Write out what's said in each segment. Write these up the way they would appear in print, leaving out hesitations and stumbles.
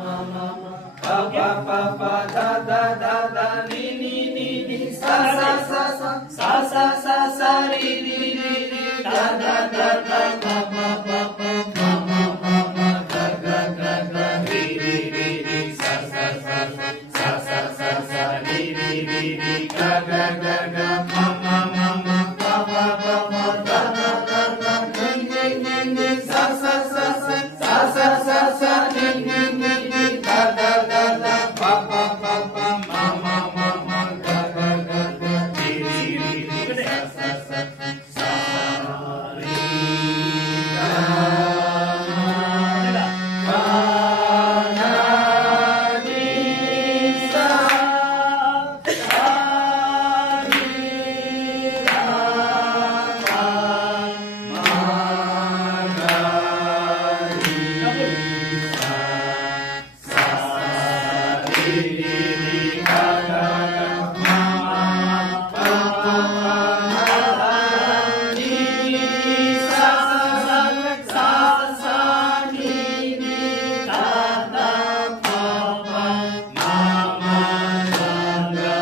pa pa pa pa da da da da ni ni ni ni sa sa sa sa sa sa sa sa ri ri ri ri da da da da pa pa pa pa ma ma ma ma ga ga ga ga ri ri ri ri sa sa sa sa sa sa sa ri ri ri ri ga ga ga ga ma ma ma ma pa pa pa pa da da da da ni ni ni ni sa sa sa sa sa sa sa sa ni ni ni ni da da da da pa pa pa pa ma ma ma ma ga ga ga ga ri ri ri ri sa sa sa sa ri ga ma na ni sa sa ri ga ma ma ga ri sa sa ri ri ri ga ga ga ma ma pa pa pa da ni sa sa sa sa ni ni da da pa pa ma ma ga ga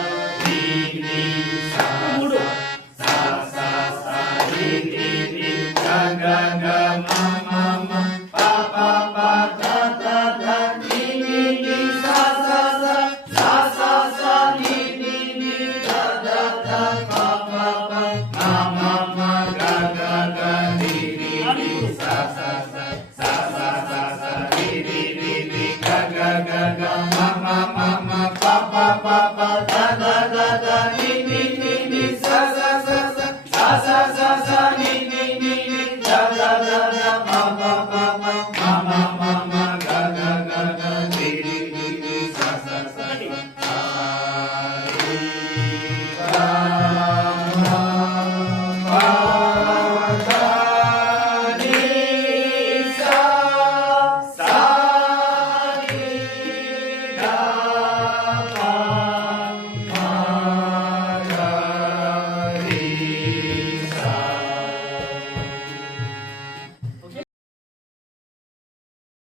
ri ri sa sa sa sa ri ri ri ga ga ga ma ma ma pa pa pa da da da ni ni ni sa sa sa sa sa sa ni ni ni da da da pa pa pa ma ma ma ga ga ga ri ri ri sa sa sa sa sa sa sa ri ri ri ri ga ga ga ga ma ma ma ma pa pa pa pa da